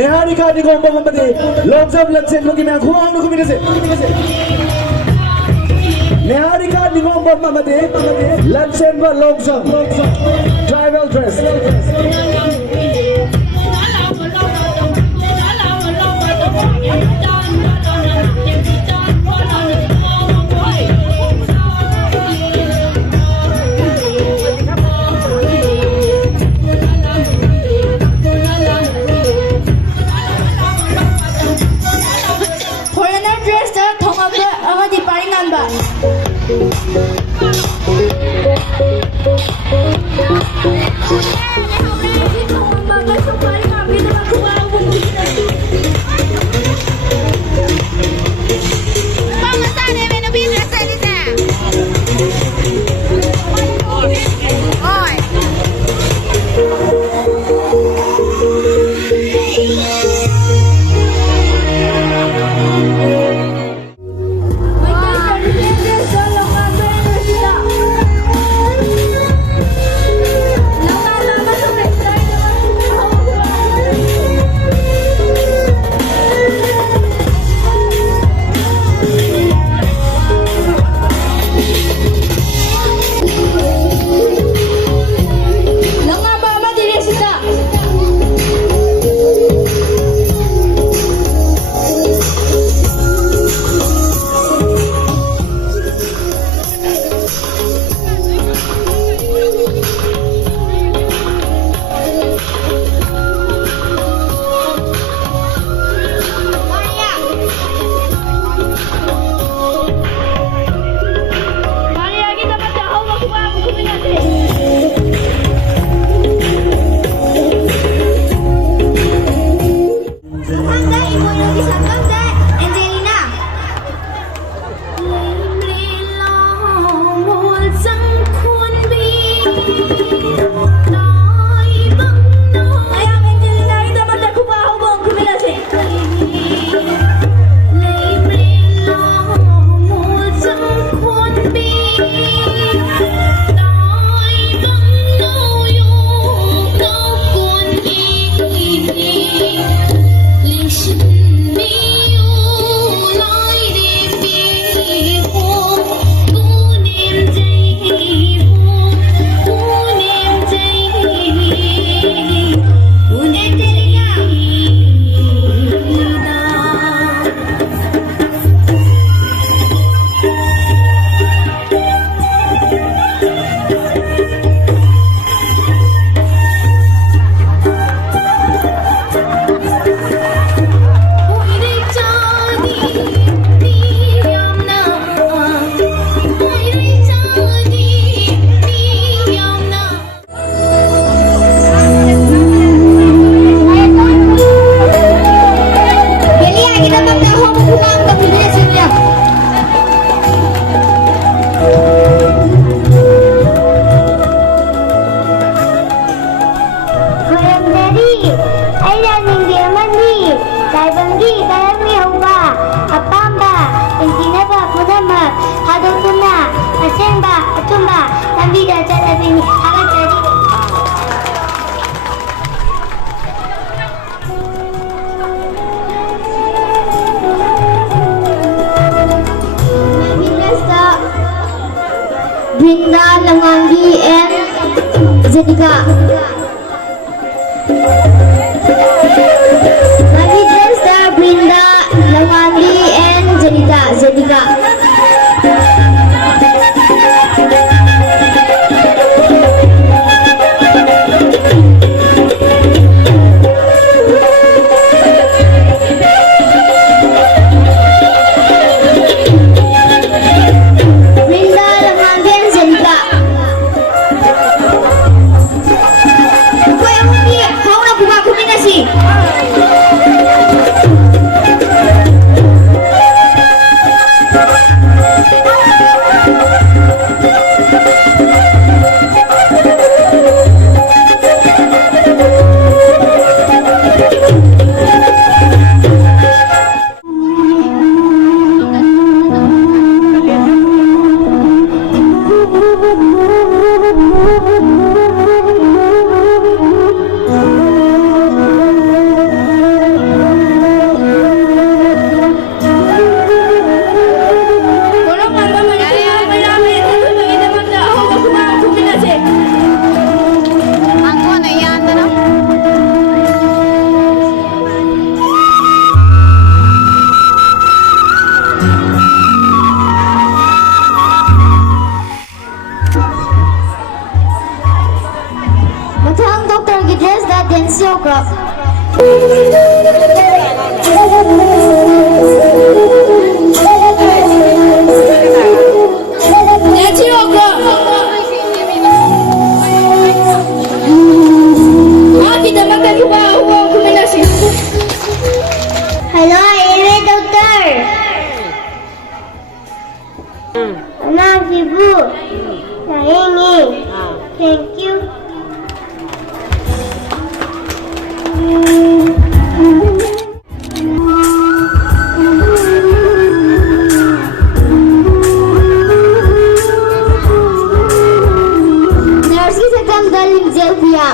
Neharika di gombong amati, longsam lansen mungkin aku mau nuku minase. Neharika di gombong amati, lansen ba longsam, tribal dress. Brinda, Langangi, and Zenika. Nagi dress the Brinda, Langangi, and Zenika. yoga. Let's yoga. Kita makan huwag kuminasi. Hello, Amy Doctor. Anak ibu, saya ini. Thank you. Nurse sekam dalim Zelfia.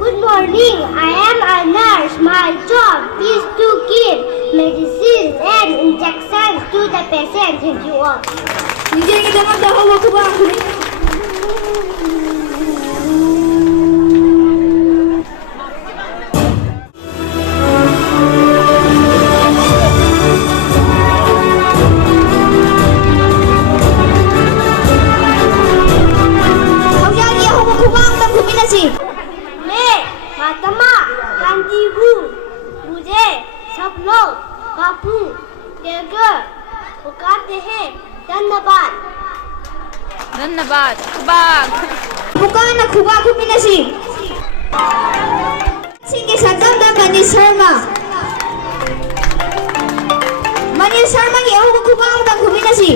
Good morning. I am a nurse. My job is to give medicine and injections to the patient. Thank you all. Hindi kita magdahawag ko ba? Mahatma Gandhi हूँ मुझे सब लोग बापू देकर पुकारते हैं धन्यवाद Dhanyabad. Kubag. पुकार न खुबा खुमिनसी सिंह के संगम द मनीष शर्मा की अहू खुबा द खुमिनसी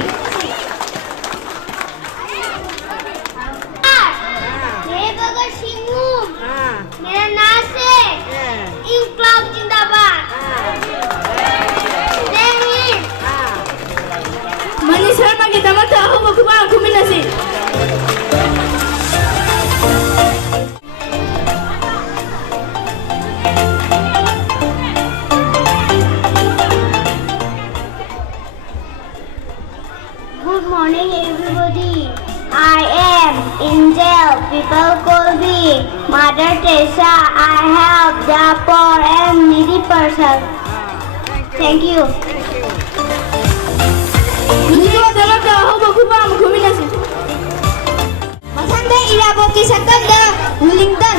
मेरा नाम से इंक्लाब जिंदाबाद Mani Sharma kita mata ako magkubang kuminasi. Good morning everybody. I am in jail. People call me Mother Teresa. I help the poor and needy person. Thank you. Hindi kita mata ako magkubang kuminasi. Masanda ilabot kisagdan na Wellington.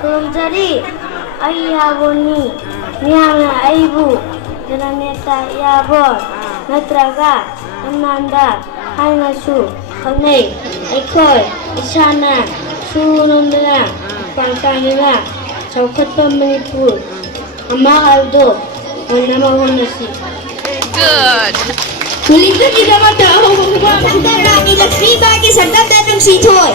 Kurumjari ayaboni miyangna aibu graneta yabor natraga ananda hainasu kanei aikoi isana surundana pangtangina chaukhatpa manipur ama aldo nama honasi. Good. Wellington kita mata ako magkubang Santa Rani Lakhiba ki Santa Tanong Sitoy.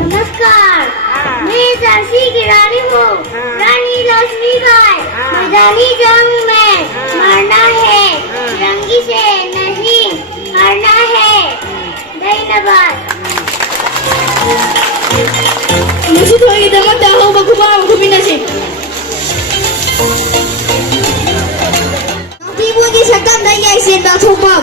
नमस्कार मैं झांसी की रानी हूँ रानी लक्ष्मीबाई मैदानी जंग में मरना है रंगी से नहीं हारना है धन्यवाद Musi ko kita mata ako magkubang kuminasi. Ibu di sagam dan yai sen da thopam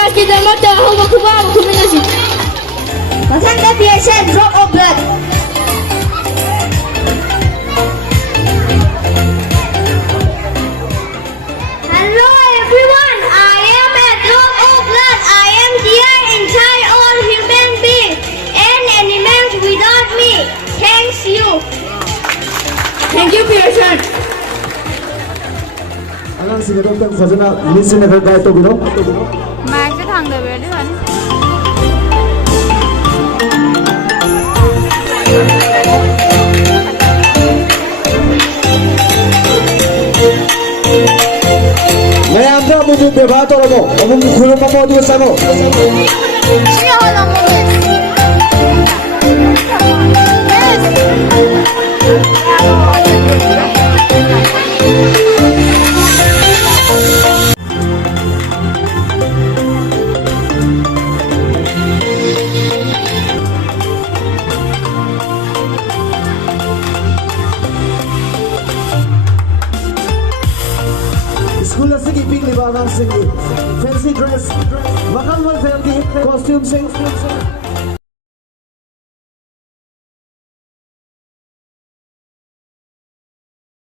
클래스키다마다 호박호박 고민하시. Matanda patient drop of blood. Hello everyone, I am a drop of blood. I am dear inside all human beings and animals without me. Thanks you. Thank you, patient. angangsing adong fazana listen na kai to bino Mic cái thằng đấy về đi hả? mayam da mu beba to mo amum khulu ma mo du samo Siya ko lang mo yes. school asigi Pikliba angangsing fancy dress wakal wal fel ki costume sing